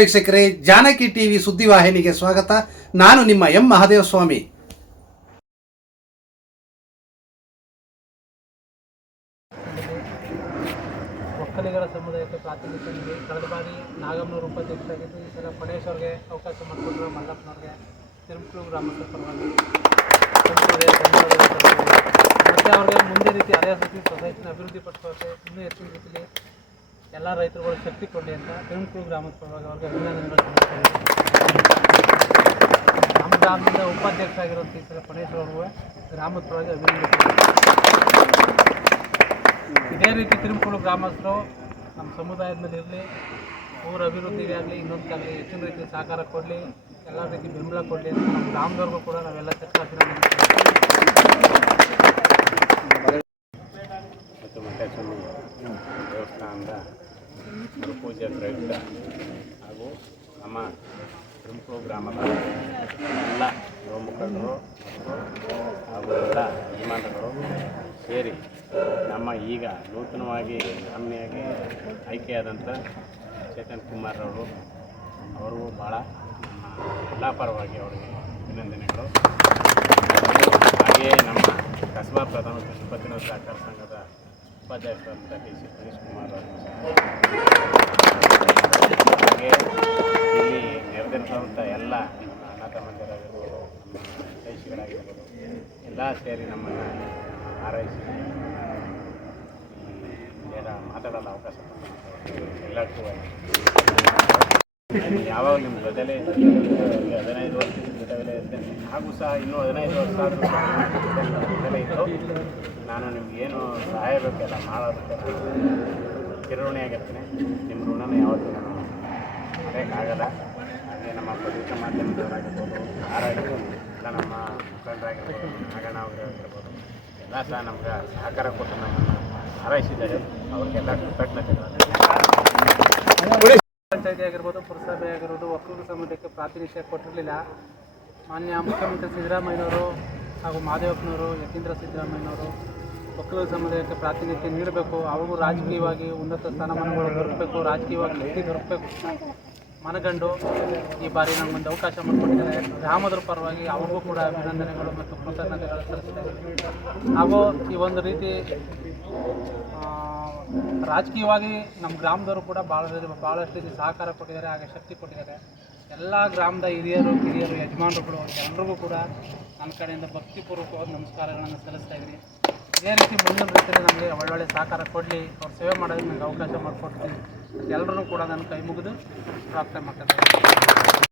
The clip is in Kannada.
ವೀಕ್ಷಕರೇ, ಜಾನಕಿ ಟಿವಿ ಸುದ್ದಿವಾಹಿನಿಗೆ ಸ್ವಾಗತ. ನಾನು ನಿಮ್ಮ ಎಂ ಮಹಾದೇವ ಸ್ವಾಮಿ ಒಕ್ಕಲಿಗರ ಸಮುದಾಯಕ್ಕೆ ಪ್ರಾತಿನಿಧ್ಯ ನೀಡಿ ಕಳೆದ ಬಾರಿ ನಾಗಮ್ಮನವರು ಉಪಾಧ್ಯಕ್ಷರಾಗಿದ್ದು, ಈ ಸಲ ಪಣೇಶ್ ಅವ್ರಿಗೆ ಅವಕಾಶ ಮಾಡಿಕೊಟ್ರು ಮಲ್ಲಪ್ಪನವ್ರಿಗೆ. ತಿರುಮಕೂರು ಗ್ರಾಮಸ್ಥರ ಪರವಾಗಿ ಮತ್ತೆ ಅವ್ರಿಗೆ ಮುಂದೆ ರೀತಿ ಅದೇ ಸೊಸೈಟಿನ ಅಭಿವೃದ್ಧಿ ಪಡಿಸೋಕೆ ಇನ್ನೂ ಹೆಚ್ಚಿನ ರೀತಿಯಲ್ಲಿ ಎಲ್ಲ ರೈತರುಗಳು ಶಕ್ತಿ ಕೊಡಲಿ ಅಂತ ತಿರುಮಕೂರು ಗ್ರಾಮದ ಪರವಾಗಿ ಅವ್ರಿಗೆ ಅಭಿನಂದನೆಗಳು ನಮ್ಮ ಗ್ರಾಮದಿಂದ ಉಪಾಧ್ಯಕ್ಷ ಆಗಿರುವಂಥ ಈ ಸಲ ಅವರು ಗ್ರಾಮದ ಪರವಾಗಿ ಅಭಿನಂದನೆ ಇದೇ ರೀತಿ ತಿರುಮಕೂರು ಗ್ರಾಮಸ್ಥರು ನಮ್ಮ ಸಮುದಾಯದ ಮೇಲೆ ಇರಲಿ, ಊರ ಆಗಲಿ ಕಡೆ ಹೆಚ್ಚಿನ ರೀತಿ ಸಹಕಾರ ಕೊಡಲಿ, ಎಲ್ಲ ರೀತಿ ಬೆಂಬಲ ಕೊಡಲಿ ಅಂತ ನಮ್ಮ ಗ್ರಾಮದವ್ರಿಗೂ ಕೂಡ ನಾವೆಲ್ಲ ಚರ್ಚೆ ಗುರುಪೂಜೆ ಪ್ರಯುಕ್ತ ಹಾಗೂ ನಮ್ಮ ತುಮಕೂರು ಗ್ರಾಮದ ಎಲ್ಲ ಯುವ ಮುಖಂಡರು ಮತ್ತು ಹಾಗೂ ಎಲ್ಲ ಯಜಮಾನರು ಸೇರಿ ನಮ್ಮ ಈಗ ನೂತನವಾಗಿ ನಾಮಿನಿಯಾಗಿ ಆಯ್ಕೆಯಾದಂಥ ಚೇತನ್ ಕುಮಾರ್ ಅವರು ಅವರಿಗೂ ಭಾಳ ಎಲ್ಲ ಪರವಾಗಿ ಅವರಿಗೆ ಅಭಿನಂದನೆಗಳು. ಹಾಗೆಯೇ ನಮ್ಮ ಕಸಬಾ ಪ್ರಧಾನ ಕೃಷಿಪತ್ತಿನ ಸಹಕಾರ ಸಂಘದ ಉಪಾಧ್ಯಕ್ಷರಾದಂಥ ಡಿ ಸಿ ಕುಮಾರ್ ಅವರು ಹಾಗೆ ಇಲ್ಲಿ ನೆರೆದಿರುವಂಥ ಎಲ್ಲ ನಮ್ಮ ಅನಾಥ ಮಂದಿರಾಗಿರ್ಬೋದು ಎಲ್ಲ ಸೇರಿ ನಮ್ಮನ್ನು ಆರೈಸಿ ಏನ ಮಾತಾಡಲು ಅವಕಾಶ. ಎಲ್ಲರಿಗೂ ಯಾವಾಗ ನಿಮ್ಮ ಜೊತೆಲೇ ಹದಿನೈದು ವರ್ಷದ ಜೊತೆಲೇ ಇರ್ತೇನೆ ಹಾಗೂ ಸಹ ಇನ್ನೂ ಹದಿನೈದು ವರ್ಷ ಆದರೂ ಜೊತೆಲೇ ಇದ್ದು ನಾನು ನಿಮಗೇನು ಸಹಾಯ ಬೇಕಲ್ಲ ಮಾಡೋದಕ್ಕೆ ನಾನು ಚಿರಋಣಿಯಾಗಿರ್ತೀನಿ ನಿಮ್ಮ ಋಣನ ಯಾವತ್ತೂ ನಾನು ಮರೆಯೋಕ್ಕಾಗಲ್ಲ. ಹಾಗೆ ನಮ್ಮ ಪತ್ರಿಕಾ ಮಾಧ್ಯಮದವರಾಗಿರ್ಬೋದು, ಯಾರಾಗಿರ್ಬೋದು, ಎಲ್ಲ ನಮ್ಮ ಮುಖಂಡರಾಗಿರ್ಬೋದು ನಾಗಣ್ಣ ಅವರಾಗಿರ್ಬೋದು ಎಲ್ಲ ಸಹ ನಮ್ಗೆ ಸಹಕಾರ ಕೊಟ್ಟು ನಮ್ಮನ್ನು ಹಾರೈಸಿದ್ದಾರೆ. ಅವ್ರಿಗೆಲ್ಲ ಕೃತಜ್ಞತೆಗಳು ಪಂಚಾಯತಿ ಆಗಿರ್ಬೋದು, ಪುರಸಭೆ ಆಗಿರ್ಬೋದು ಒಕ್ಕಲಿಗ ಸಮುದಾಯಕ್ಕೆ ಪ್ರಾತಿನಿಧ್ಯ ಕೊಟ್ಟಿರಲಿಲ್ಲ. ಮಾನ್ಯ ಮುಖ್ಯಮಂತ್ರಿ ಸಿದ್ದರಾಮಯ್ಯನವರು ಹಾಗೂ ಮಾದೇವಪ್ಪನವರು ಯತೀಂದ್ರ ಸಿದ್ದರಾಮಯ್ಯನವರು ಒಕ್ಕಲು ಸಮುದಾಯಕ್ಕೆ ಪ್ರಾತಿನಿಧ್ಯ ನೀಡಬೇಕು. ಅವರು ರಾಜಕೀಯವಾಗಿ ಉನ್ನತ ಸ್ಥಾನಮಾನಗಳು ದೊರಕಬೇಕು, ರಾಜಕೀಯವಾಗಿ ವ್ಯಕ್ತಿ ದೊರಕಬೇಕು. ಮನಗಂಡು ಈ ಬಾರಿ ನಮಗೊಂದು ಅವಕಾಶ ಮಾಡಿಕೊಟ್ಟಿದ್ದಾರೆ ಗ್ರಾಮದ ಪರವಾಗಿ ಅವ್ರಿಗೂ ಕೂಡ ಅಭಿನಂದನೆಗಳು ಮತ್ತು ಕೃತಜ್ಞತೆಗಳು ಸಲ್ಲಿಸಿದ್ದೇವೆ ಹಾಗೂ ಈ ಒಂದು ರೀತಿ ರಾಜಕೀಯವಾಗಿ ನಮ್ಮ ಗ್ರಾಮದವರು ಕೂಡ ಭಾಳ ಭಾಳಷ್ಟು ರೀತಿ ಸಹಕಾರ ಕೊಟ್ಟಿದ್ದಾರೆ, ಹಾಗೆ ಶಕ್ತಿ ಕೊಟ್ಟಿದ್ದಾರೆ. ಎಲ್ಲ ಗ್ರಾಮದ ಹಿರಿಯರು, ಕಿರಿಯರು, ಯಜಮಾನರುಗಳು ಎಲ್ಲರಿಗೂ ಕೂಡ ನನ್ನ ಕಡೆಯಿಂದ ಭಕ್ತಿಪೂರ್ವಕವಾದ ನಮಸ್ಕಾರಗಳನ್ನು ಸಲ್ಲಿಸ್ತಾ ಇದ್ದೀನಿ. ಇದೇ ರೀತಿ ಮುಂದಿನ ರೀತಿಯಲ್ಲಿ ನಮಗೆ ಒಳ್ಳೊಳ್ಳೆ ಸಹಕಾರ ಕೊಡಲಿ. ಅವ್ರು ಸೇವೆ ಮಾಡೋದಕ್ಕೆ ನನಗೆ ಅವಕಾಶ ಮಾಡಿಕೊಡ್ತೀನಿ. ಎಲ್ಲರೂ ಕೂಡ ನನ್ನ ಕೈ ಮುಗಿದು ಪ್ರಾರ್ಥನೆ ಮಾಡ್ತಾರೆ